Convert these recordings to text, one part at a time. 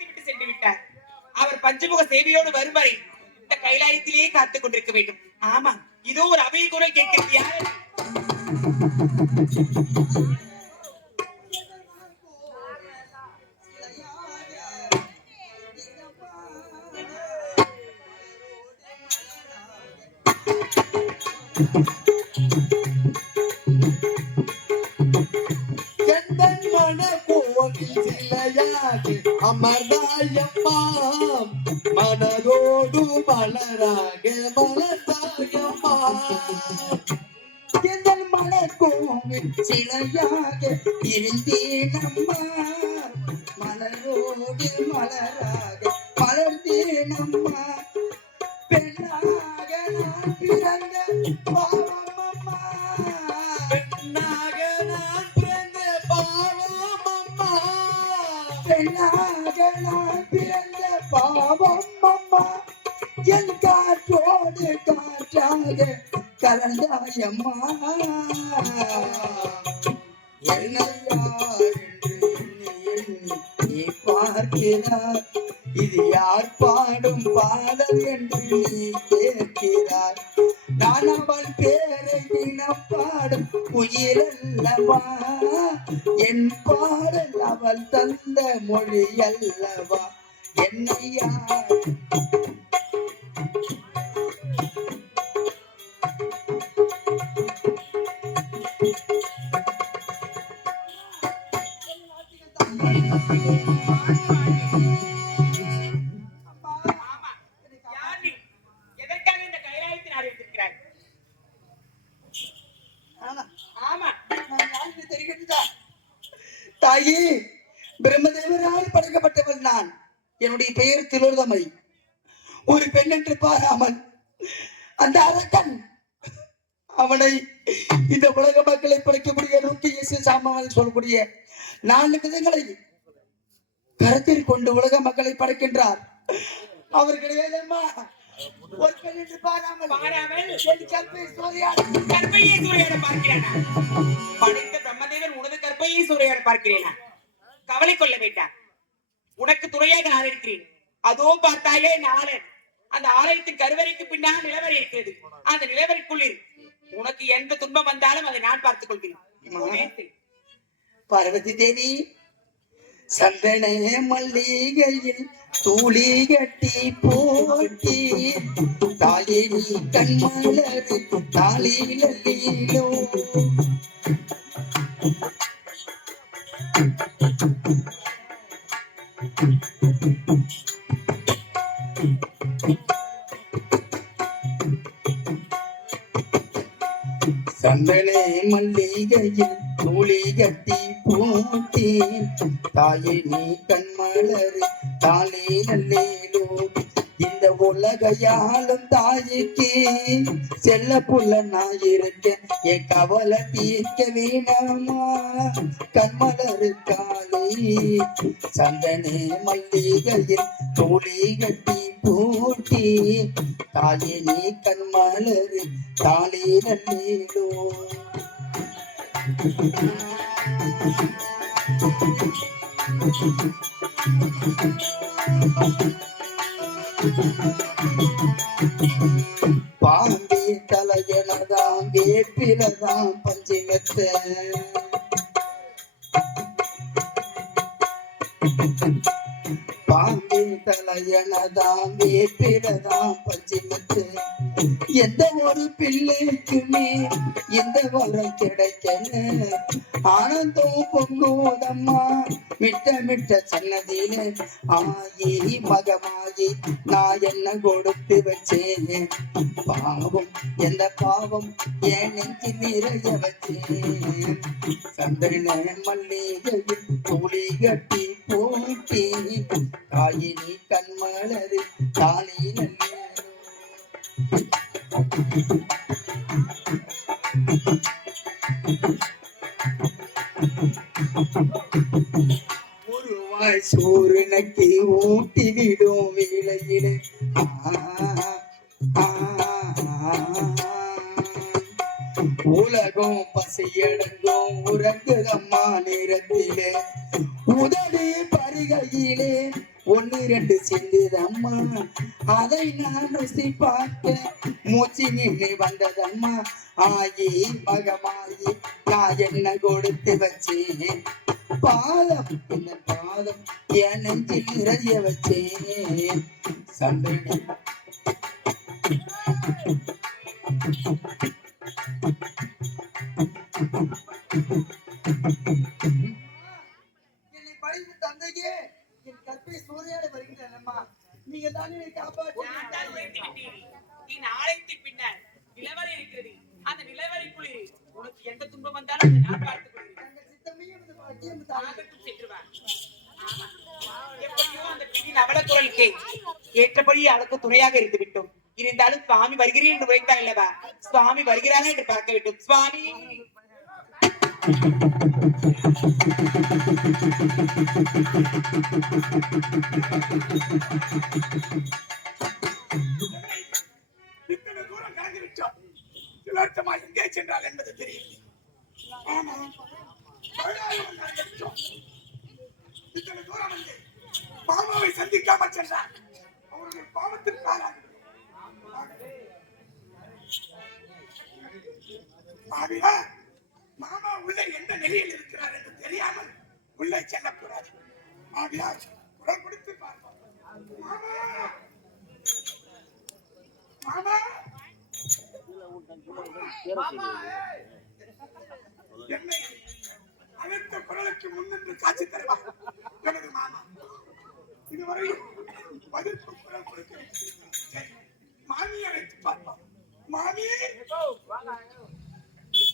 விட்டு சென்று விட்டார். அவர் பஞ்சமுக சேவையோடு வரும் வரை இந்த கைலாயத்திலேயே காத்துக் கொண்டிருக்க வேண்டும். ஆமா, இதோ ஒரு அபய குரல் கேட்கிறது. யாரு? அமர்தாயம்மா மனதோடு மலராக மலர்ந்தாயம்மா எந்த மலர்கோவில் சிலையாக இருந்தேனம்மா மலரோடு மலராக மலர்ந்தேனம்மா பெண்ணாக நான் பிறந்த பாவமம்மா பெண்ணாக நான் பிறந்த பாவமம்மா பெண்ணாக நான் பிறந்த பாவம் அம்மா என் காற்றோடு காற்றாக கலந்தாயம்மா என்னையார் என்று நீ பார்க்கிறார் இது யார் பாடும் பாடல் என்று நீ கேட்கிறார் நான் அவள் பேரை தினம் பாடும் உயிரல்லவா என் பாடல் அவள் தந்த மொழி அல்லவா என்னையா தாயே, பிரம்மதேவரால் படைக்கப்பட்டவள் நான். என்னுடைய பெயர் திலோதமை. ஒரு பெண் என்று பாராமல் அந்த அரக்கன் அவனை இந்த உலக மக்களை படைக்கக்கூடிய நோக்கிய சாமான் சொல்லக்கூடிய 4 விதங்களை கருத்தில் கொண்டு உலக மக்களை படைக்கின்றார். அவர் கிடையாதம்மா. ஒரு பெண் என்று பாராமல் படைத்த பிரம்மதேவன் உனது கற்பையை சூறையாட பார்க்கிறேனா? கவலை கொள்ள வேண்டாம், உனக்கு துணையாக நான் இருக்கிறேன். அதோ பார்த்தாயே நாளன், அந்த ஆலயத்தின் கருவறைக்கு பின்னால் நிலவரை இருக்கிறது. அந்த நிலவரைக்குள்ளில் உனக்கு எந்த துன்பம் வந்தாலும் அதை நான் பார்த்துக் கொள்கிறேன். பார்வதி தேவி, சந்தன மல்லிகையில் தூளி கட்டி போட்டி தாயே நீ கண்மலரு தாளிலோ சந்தனே மல்லிகையில் தூளி கட்டி பூட்டி தாயே நீ கண்மலரு தாளே நல்லேலோ இந்த உலகையாலும் தாய்க்கு செல்ல புள்ள நான் இருக்கேன். என் கவலை தீர்க்க வேணாமா கண்மலரு காலே சந்தனே மல்லிகையில் தூளி கட்டி பூட்டி தாயே நீ கண்மலரு தாளே நல்லேலோ. பாம்பே தலையனதாம் வேப்பிலதாம் பஞ்சிமத்த பாம்பே தலையனதாம் வேப்பிலதாம் பஞ்சிமத்த எந்த ஒரு பிள்ளைக்குமே எந்த வரம் கிடைக்கல ஆனந்தம் பொங்குதம்மா மிட்ட மிட்ட சன்னதியில ஆயி மகமாயி நான் என்ன கொடுத்து வச்சேன் பாவம் எந்த பாவம் என் நெஞ்சு நிறைய வச்சேன். சந்தன மல்லிகையில் தூளி கட்டி பூட்டி தாயினி கண்மலரு தாலி நல்ல ஒருவாய் சூரியனுக்கு ஊட்டி விடும் வேளையிலே உலகம் பசியடங்கும் உறங்குதம்மா நேரத்திலே உதடு பருகையிலே ஒன்னு ரெண்டு சிந்துதம்மா, அதை நான் ருசி பார்க்க மூச்சு நின்று வந்ததம்மா. ஆயி மகமாயி நான் என்ன கொடுத்து வச்சேன், பாதம் இந்த பாதம் என் நெஞ்சில் நிறைய வச்சேன். சண்டை என்னை படைத்த தந்தையே, என் கற்பை சூறையாட வருகிறேனம்மா, நீங்க தானே என்னை காப்பாற்ற. நீ நாளைக்கு பின்னர் நிலவரை இருக்கிறது. அந்த நிலவரைக்குள்ளே உனக்கு எந்த துன்பம் வந்தாலும் அதை நான் பார்த்துக் கொள்கிறேன். சென்று வா. எப்படியோ அந்த பெண்ணின் அவல குரலுக்கு ஏற்றபடி அவளுக்கு துணையாக இருந்து விட்டோம். இருந்தாலும் சுவாமி வருகிறேன் என்று உரைத்தார் அல்லவா, சுவாமி வருகிறாரா என்று பார்க்க வேண்டும். சுவாமி இத்தனை தூரம் கடந்து விட்டோம். இலட்சமா எங்கே சென்றால் என்பது தெரியவில்லை. ஆமா, இத்தனை தூரம் வந்து மாமாவை சந்திக்காமல் சென்றார். அவருடைய பாவத்திற்காக மாமா உள்ளே எந்த நிலையில் இருக்கிறார் என்று தெரியாமல் உள்ளே செல்லக்கூடாது. ஆகையால் குரல் கொடுத்து பார்ப்போம். மாமா, மாமா, மாமா, என்னை அழைத்த குரலுக்கு முன்னின்று காட்சி தருவார் எனது மாமா. இதுவரையும் பதிர்ப்பு குரல் கொடுக்கிறேன். சரி, மாமி அழைத்து பார்ப்போம். மாமி,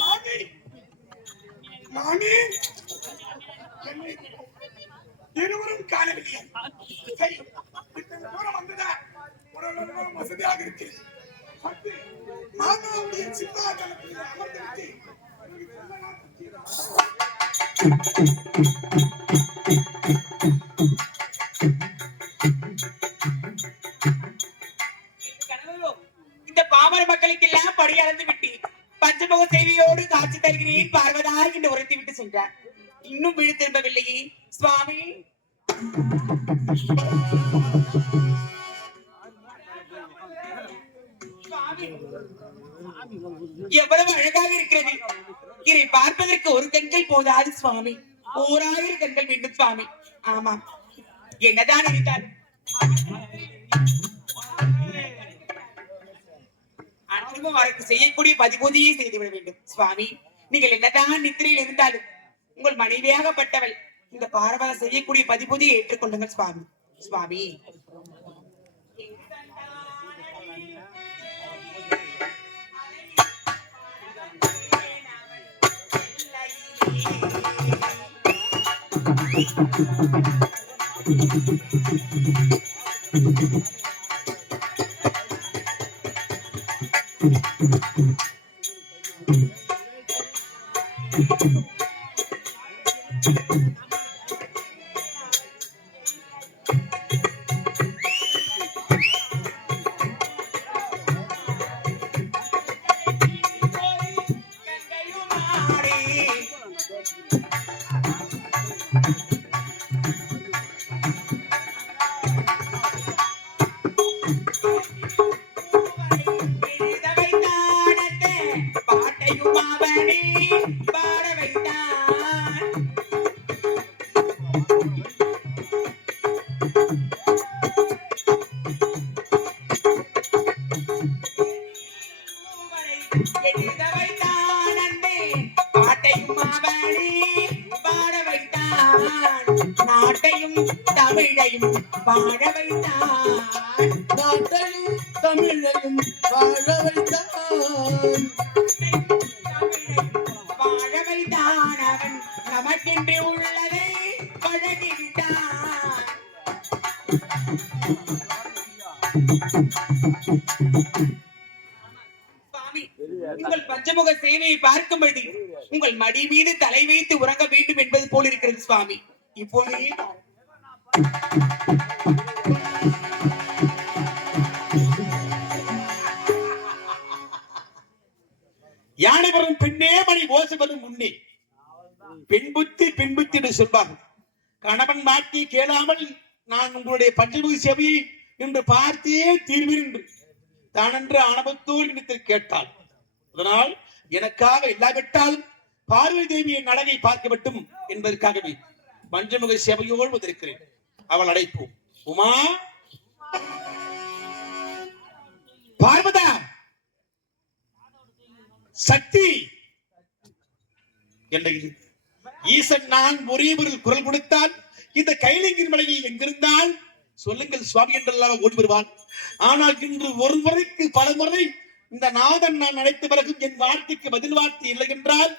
மாமி, மாமி, என்னை இருவரும் காணவில்லை. சரி, இத்தனை தூரம் வந்ததா உடல் வசதியாக இருக்கிறது. மாமாவுடைய சிந்தாதனத்தில் அமர்ந்திருத்து இந்த பாமர மக்களுக்கெல்லாம் படியளந்து விட்டு பஞ்சமுக சேவையோடு காட்சி தருகிறேன் பார்வதா என்று உரைத்து விட்டு சென்றார். இன்னும் வீடு திரும்பவில்லையே சுவாமி. எவ்வளவு அழகாக இருக்கிறது. இதை பார்ப்பதற்கு ஒரு கண்கள் போதாது சுவாமி, 1000 கண்கள் வேண்டும் சுவாமி. ஆமாம், என்னதான் இருந்தால் அனுபவம் அவருக்கு செய்யக்கூடிய பதிபூதியை செய்துவிட வேண்டும் சுவாமி. நீங்கள் என்னதான் நித்திரையில் இருந்தாலும் உங்கள் மனைவியாகப்பட்டவள் இந்த பார்வத செய்யக்கூடிய பதிபூதியை ஏற்றுக்கொள்ளுங்கள் சுவாமி. சுவாமி நாட்டையும் தமிழையும் வாழ வைத்தான். நாட்டையும் தமிழையும் வாழ வைத்தான். வாழ வைத்தான். அவன் நமக்கென்று உள்ளதை பழகிவிட்டான். சுவாமி, உங்கள் பஞ்சமுக சேவையை பார்க்கும் பொழுது உங்கள் மடி மீது தலை வைத்து உறங்க வேண்டும் என்பது போல் இருக்கிறது சுவாமி. இப்போதே யானைபுரம் பெண்ணே மணி ஓசுவதும் முன்னே பெண் புத்தி என்று சொல்வார்கள். கணவன் வாக்கை கேளாமல் நான் உங்களுடைய பஞ்சமுக சேவையை என்று பார்த்தே தீர்வீர் என்று தானென்று அனுபவத்தோடு இடத்தில் கேட்டாள். அதனால் எனக்காக இல்லாவிட்டால் பார்வதி தேவியின் அழகை பார்க்க வேண்டும் என்பதற்காகவே பஞ்சமுக சேவையோடு வந்திருக்கிறேன். அவள் அழைப்போம். உமா, பார்வதா, சக்தி என்ற ஈசன் நான் ஒரே ஒரு குரல் கொடுத்தால் இந்த கைலிங்கின் மலையில் எங்கிருந்தால் சொல்லுங்கள் சுவாமி என்றெல்லாம் ஓடி வருவான். ஆனால் இன்று ஒரு முறைக்கு பல முறை இந்த நாதன் நான் அழைத்த பிறகு என் வார்த்தைக்கு பதில் வார்த்தை இல்லை என்றால்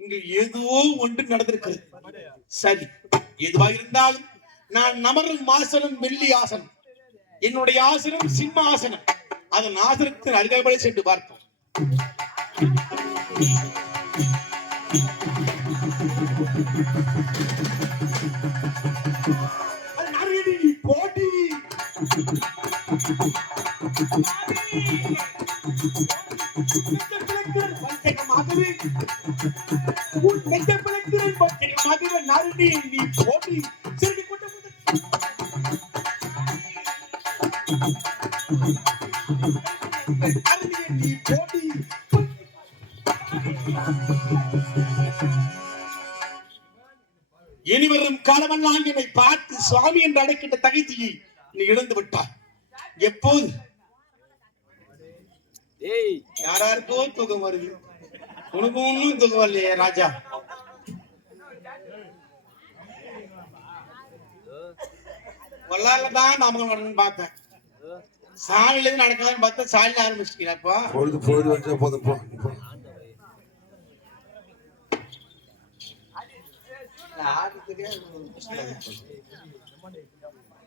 இங்கு ஏதோ ஒன்று நடந்திருக்கிறது. சரி, எதுவாக இருந்தாலும் நான் நமரும் ஆசனம் வெள்ளி ஆசனம், என்னுடைய ஆசனம் சிம்ம ஆசனம். அதன் ஆசனத்தின் அருகாமலே சென்று பார்ப்போம். போட்டி இனிவரும் காலமெல்லாம் என்னை பார்த்து சுவாமி என்று அழைக்கின்ற தகுதியை நீ இழந்து விட்டார். எப்போது யாராருக்கோ தூக்கம் வருது, உனக்கு ஒன்னும் தூக்கம் வரலையே ராஜா. வல்லாலதான் நாம பார்த்தேன், சாலையில இருந்து நடக்காதுன்னு பார்த்தா சாலையில ஆரம்பிச்சிட்டீங்களா? போதும்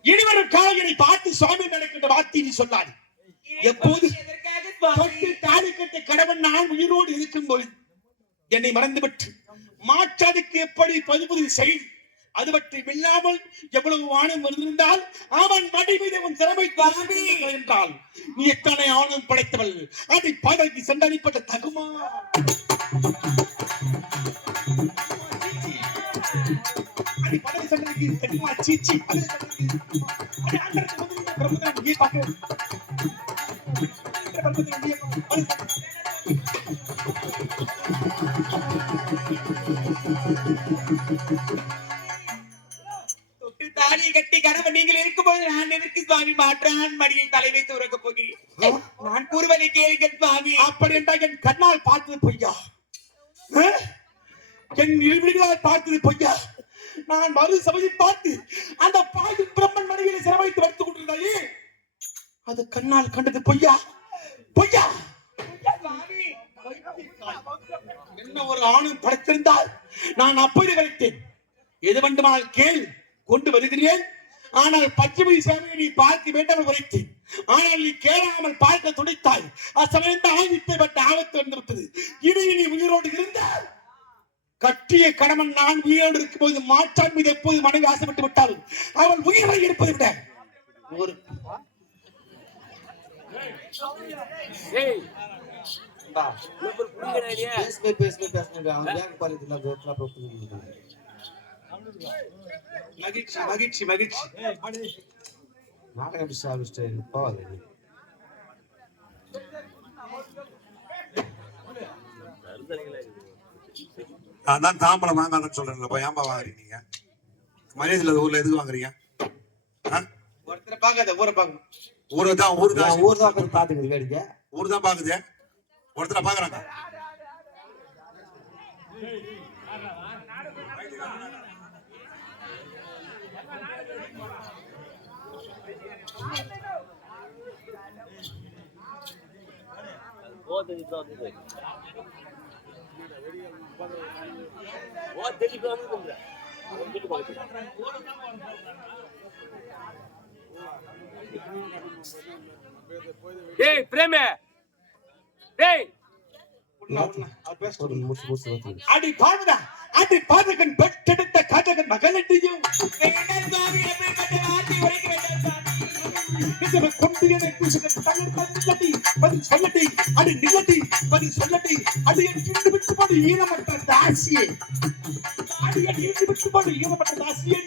இனிவரும் காலையை பார்த்து சுவாமி நடக்கின்ற வார்த்தை நீ சொல்லாது. எப்போது தாலி கட்ட கடவன் நான் உயிரோடு இருக்கும் பொழுது என்னை மறந்துவிட்டு மாற்றாதுக்கு எப்படி பதிவு செய்து அது பற்றி இல்லாமல் எவ்வளவு ஆணம் வந்திருந்தால் அவன் மடி மீது உன் திறமை என்றால் நீ எத்தனை ஆணம் படைத்தவள், அதை பதவி சென்றடிப்பட்ட தகுமா? பதவி சென்றதுக்கு தகுமா? சீச்சி தாலியை கட்டி கணவன் நீங்கள் இருக்கும்போது நான் எதற்கு சுவாமி மாற்றான் மடியில் தலை வைத்து உறக்க போகிறேன்? நான் கூறுவதை கேளுங்கள் சுவாமி. அப்படி என்றால் என் கண்ணால் பார்த்தது பொய்யா, என் இருவிழிகளால் பார்த்தது பொய்யா? நான் மறு சபையை பார்த்து அந்த பாதி பிரம்மன் மனைவியை சிரமத்தை வைத்துக் கொண்டிருந்தாயே, அது கண்ணால் கண்டது பொய்யா? பொய்யா? என்ன ஒரு ஆணும் படைத்திருந்தால் நான் அப்படி கழித்தேன். எது வேண்டுமானால் கேள், கொண்டு வருகிறேன். ஆனால் பச்சை சாமியை நீ பார்க்க வேண்டாமல் உரைத்தேன். ஆனால் நீ கேளாமல் பார்க்க துடித்தாய். அசமயந்த ஆதித்தை பட்ட ஆபத்து வந்துவிட்டது. இனி நீ உயிரோடு இருந்தால் கட்டிய கணவன் நான் உயிரோடு இருக்கும் போது மாற்றான் மீது எப்போது மனைவி ஆசைப்பட்டு விட்டாலும் அவள் உயிரை இருப்பதை விட ஒரு மகிழ்ச்சி மகிழ்ச்சி மகிழ்ச்சி அதான் தாம்பலம் வாங்காதன்னு சொல்றேன்ல, ஏன்பா வாங்குறீங்க நீங்க? மரியாதையில் ஊர்ல எதுக்கு வாங்குறீங்க? ஒருத்தரை பார்க்காத ஊரை பார்க்கணும். ஊர் தான் பாத்துக்கிட்டு வேடிக்கை ஊர் தான் பாக்குது, ஒருத்தரை பாக்குறாங்க. டேய் பிரேமே, டேய் அடி பார்வதா, அடி பாதகன் பெற்றெடுத்த காதகன் மகளட்டையும் கொண்டு எனக்கு சொல்லட்டி அடி நிலட்டி பதி சொல்லட்டி அடியை விட்டு போடு ஈரமற்ற தாசியே, அடியை விட்டு போடு ஈரமற்ற தாசியே.